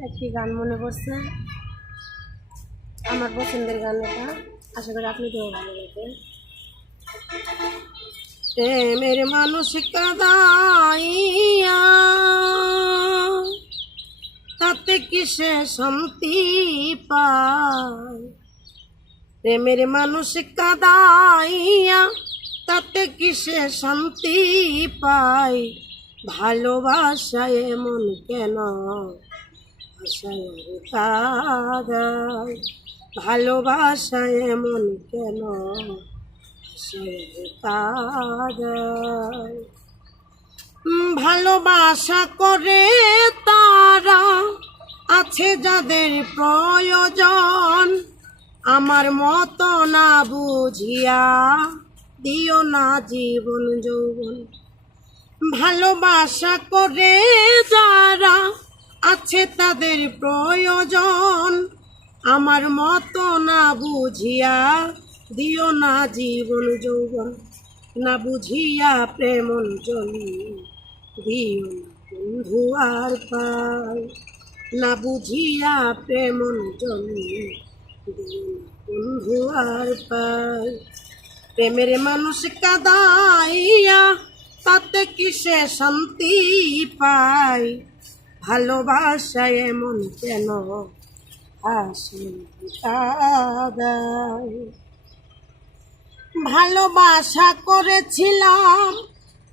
একটি গান মনে পড়ছে, আমার পছন্দের গান এটা। আশা করি আপনাদেরও ভালো লাগে। প্রেমের মানুষ কাদাইয়া তাতে কিসে শান্তি পায়। প্রেমের মানুষ কাদাইয়া তাতে কিসে শান্তি পায়। ভালোবাসায় এমন কেন আশায় কাদায়। ভালোবাসায় এমন কেন আশায় কাদায়। ভালোবাসা করে তারা আছে যাদের প্রয়োজন, আমার মতো না বুঝিয়া দিও না জীবন যৌবন। ভালোবাসা করে যারা আছে তাদের প্রয়োজন, আমার মতো না বুঝিয়া দিও না জীবন যৌবন। না বুঝিয়া প্রেম অঞ্জলি দিও না বন্ধু আর পায়। না বুঝিয়া প্রেম অঞ্জলি দিও না বন্ধু আর পায়। প্রেমের মানুষ কাদাইয়া তাতে কিসে শান্তি পায়। ভালোবাসায় এমন কেন হাসি কাদায়। ভালোবাসা করেছিলাম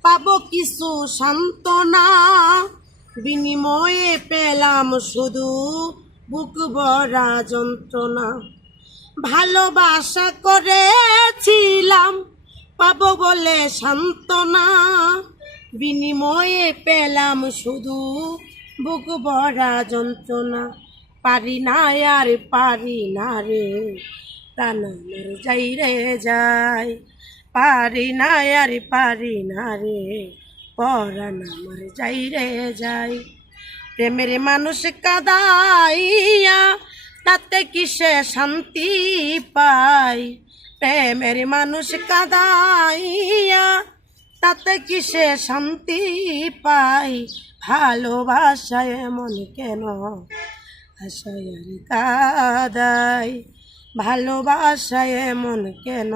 পাবো কিছু সান্ত্বনা, বিনিময়ে পেলাম শুধু বুক ভরা যন্ত্রণা। ভালোবাসা করেছিলাম পাবো বলে সান্ত্বনা, বিনিময়ে পেলাম শুধু বুক ভরা যন্ত্রণা। পারি না আর পারি না রে প্রাণ আমার যাই রে যায়। পারি না আর পারি না রে পরাণ আমার যাই রে যায়। প্রেমের মানুষ কাদাইয়া তাতে কিসে শান্তি পায়। প্রেমের মানুষ কাদাইয়া তাতে কিসে শান্তি পায়। ভালোবাসায় এমন কেন আশায় আর কাদায়। ভালোবাসায় এমন কেন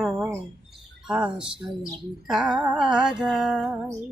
আশায় আর কাদায়।